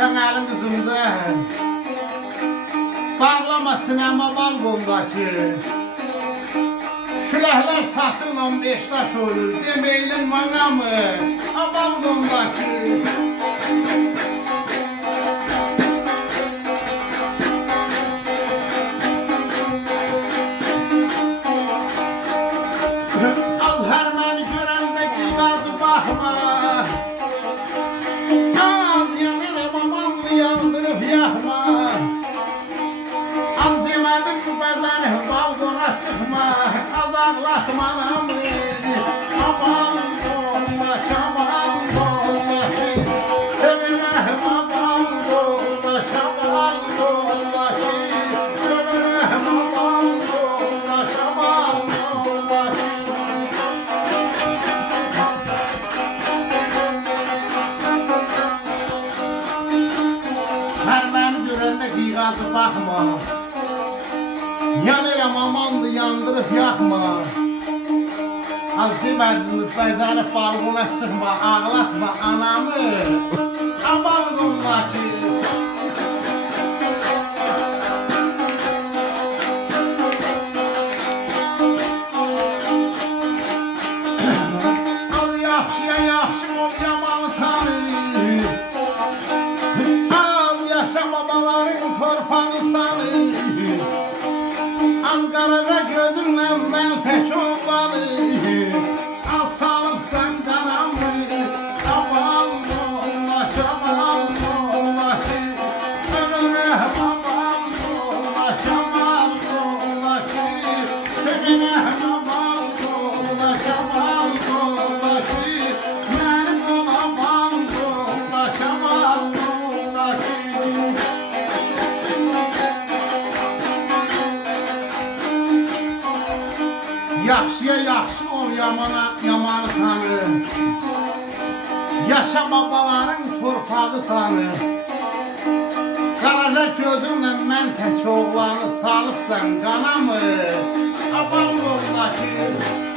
Sen elin kızımda Bağlama sinema balkondaki Şülehler satınla beştaş olur Demeylin bana mı balkondaki Al her meni gören de gıybazı bakma Yandırıp yakma Al demedim bezeni balkona çıkma Azarlatma anamı Aman dollaş aman dollaş Sevilem aman dollaş aman dollaş Sevilem aman dollaş aman dollaş Her beni görende gıyğazı bakma Yanıram amandı yandırıp yakma Az demədiniz bəzənib balkona çıxma Ağlatma anamı Balkondakı Al yaxşıya yaxşı ol yamanı tanı Babaların torpağı sanır Az qaraca gözümle ben tek oğlanı Az salıpsan kanamı Aman dollaş aman dollaş Ömrüne aman dollaş aman dollaş Sevine aman dollaş aman dollaş Benim aman dollaş aman dollaş Yaxşıya yaxşı ol, yamana yamanı tanı Yaşa babaların torpağı sanı Qaraca gözümle mən tək oğlanı Salıbsan qanamı Balkondakı